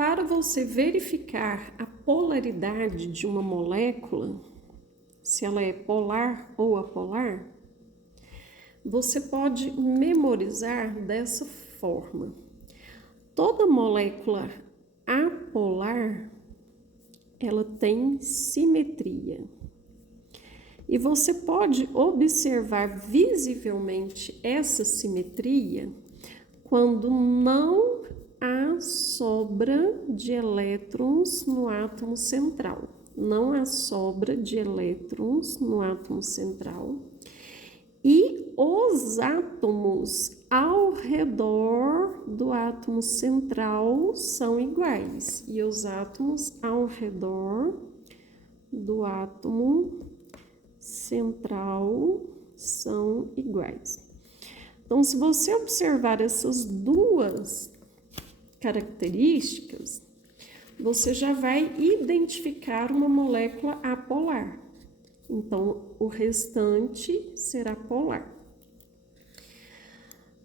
Para você verificar a polaridade de uma molécula, se ela é polar ou apolar, você pode memorizar dessa forma. Toda molécula apolar, ela tem simetria. E você pode observar visivelmente essa simetria quando não há sobra de elétrons no átomo central. Não há sobra de elétrons no átomo central. E os átomos ao redor do átomo central são iguais. E os átomos ao redor do átomo central são iguais. Então, se você observar essas duas características, você já vai identificar uma molécula apolar. Então, o restante será polar.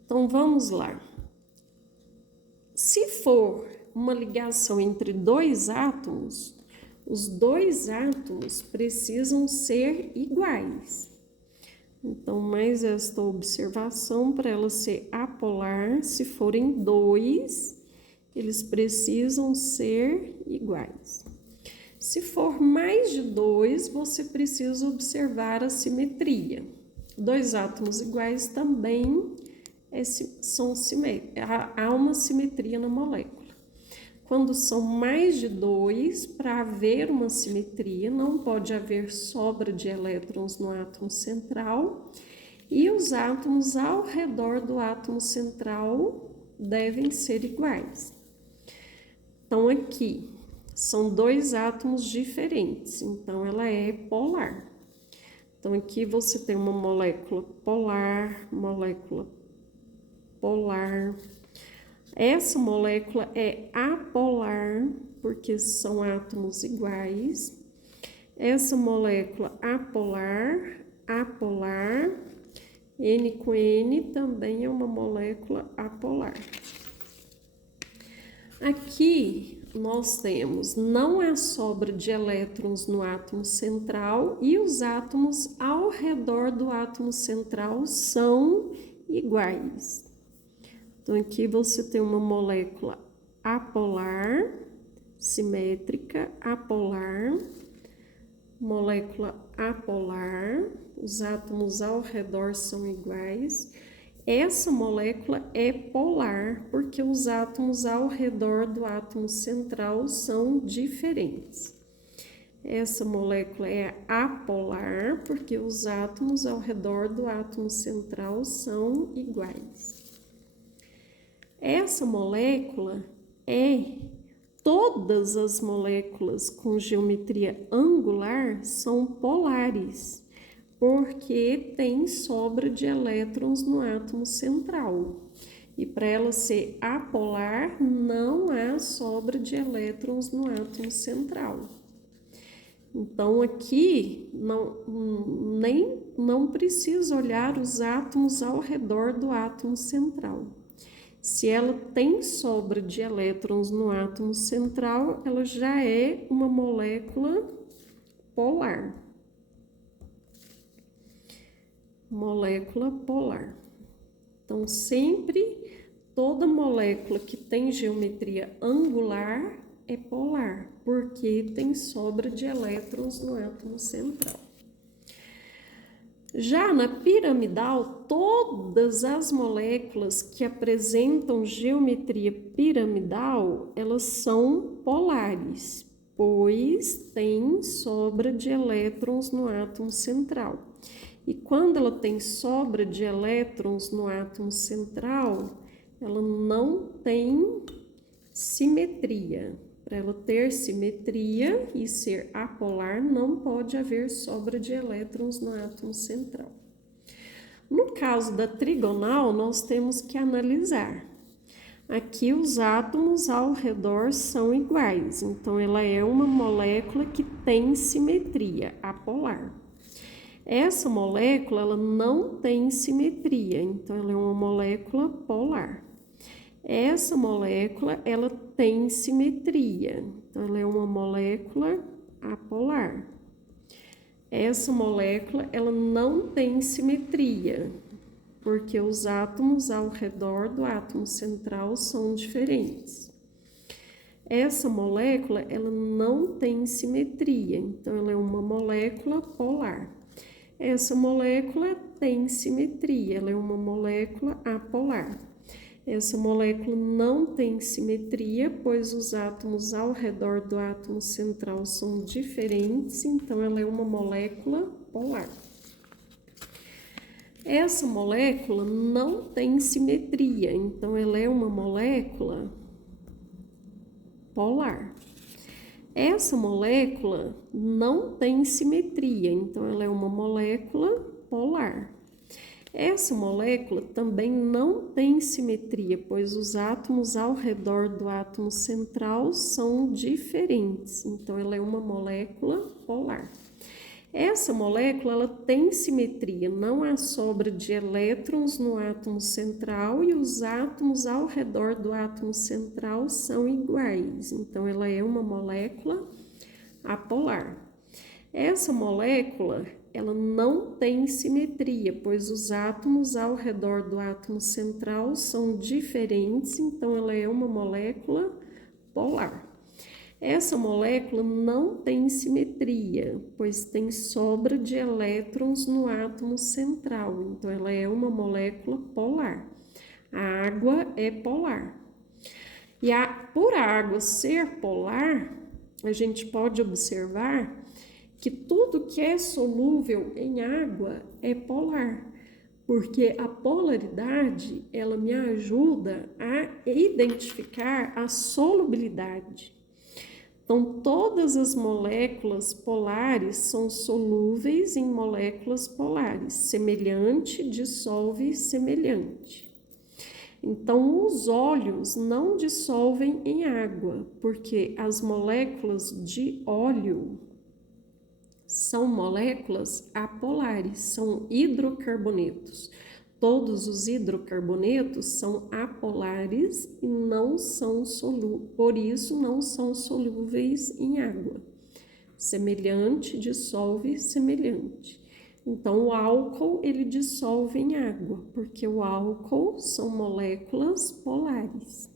Então, vamos lá. Se for uma ligação entre dois átomos, os dois átomos precisam ser iguais. Então, mais esta observação, para ela ser apolar, se forem dois, eles precisam ser iguais. Se for mais de dois, você precisa observar a simetria. Dois átomos iguais também são simétricos, há uma simetria na molécula. Quando são mais de dois, para haver uma simetria, não pode haver sobra de elétrons no átomo central e os átomos ao redor do átomo central devem ser iguais. Então, aqui são dois átomos diferentes, então ela é polar. Então, aqui você tem uma molécula polar, molécula polar. Essa molécula é apolar, porque são átomos iguais. Essa molécula apolar, apolar. N com N também é uma molécula apolar. Aqui nós temos não há sobra de elétrons no átomo central e os átomos ao redor do átomo central são iguais. Então, aqui você tem uma molécula apolar, simétrica, apolar, molécula apolar, os átomos ao redor são iguais. Essa molécula é polar, porque os átomos ao redor do átomo central são diferentes. Essa molécula é apolar, porque os átomos ao redor do átomo central são iguais. Essa molécula todas as moléculas com geometria angular são polares, porque tem sobra de elétrons no átomo central. E para ela ser apolar, não há sobra de elétrons no átomo central. Então, aqui não precisa olhar os átomos ao redor do átomo central. Se ela tem sobra de elétrons no átomo central, ela já é uma molécula polar. Molécula polar. Então, sempre toda molécula que tem geometria angular é polar, porque tem sobra de elétrons no átomo central. Já na piramidal, todas as moléculas que apresentam geometria piramidal, elas são polares, pois tem sobra de elétrons no átomo central. E quando ela tem sobra de elétrons no átomo central, ela não tem simetria. Para ela ter simetria e ser apolar, não pode haver sobra de elétrons no átomo central. No caso da trigonal, nós temos que analisar. Aqui os átomos ao redor são iguais, então ela é uma molécula que tem simetria, apolar. Essa molécula ela não tem simetria, então ela é uma molécula polar. Essa molécula, ela tem simetria, então ela é uma molécula apolar. Essa molécula, ela não tem simetria, porque os átomos ao redor do átomo central são diferentes. Essa molécula, ela não tem simetria, então ela é uma molécula polar. Essa molécula tem simetria, ela é uma molécula apolar. Essa molécula não tem simetria, pois os átomos ao redor do átomo central são diferentes, então ela é uma molécula polar. Essa molécula não tem simetria, então ela é uma molécula polar. Essa molécula não tem simetria, então ela é uma molécula polar. Essa molécula também não tem simetria, pois os átomos ao redor do átomo central são diferentes, então ela é uma molécula polar. Essa molécula, ela tem simetria, não há sobra de elétrons no átomo central e os átomos ao redor do átomo central são iguais, então ela é uma molécula apolar. Essa molécula, ela não tem simetria, pois os átomos ao redor do átomo central são diferentes, então ela é uma molécula polar. Essa molécula não tem simetria, pois tem sobra de elétrons no átomo central, então ela é uma molécula polar. A água é polar. E por a água ser polar, a gente pode observar que tudo que é solúvel em água é polar, porque a polaridade, ela me ajuda a identificar a solubilidade. Então, todas as moléculas polares são solúveis em moléculas polares, semelhante dissolve semelhante. Então, os óleos não dissolvem em água, porque as moléculas de óleo são moléculas apolares, são hidrocarbonetos. Todos os hidrocarbonetos são apolares e não são solúveis, por isso não são solúveis em água. Semelhante dissolve semelhante. Então, o álcool, ele dissolve em água, porque o álcool são moléculas polares.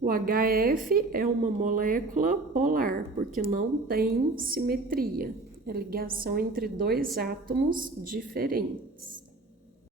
O HF é uma molécula polar, porque não tem simetria. É ligação entre dois átomos diferentes.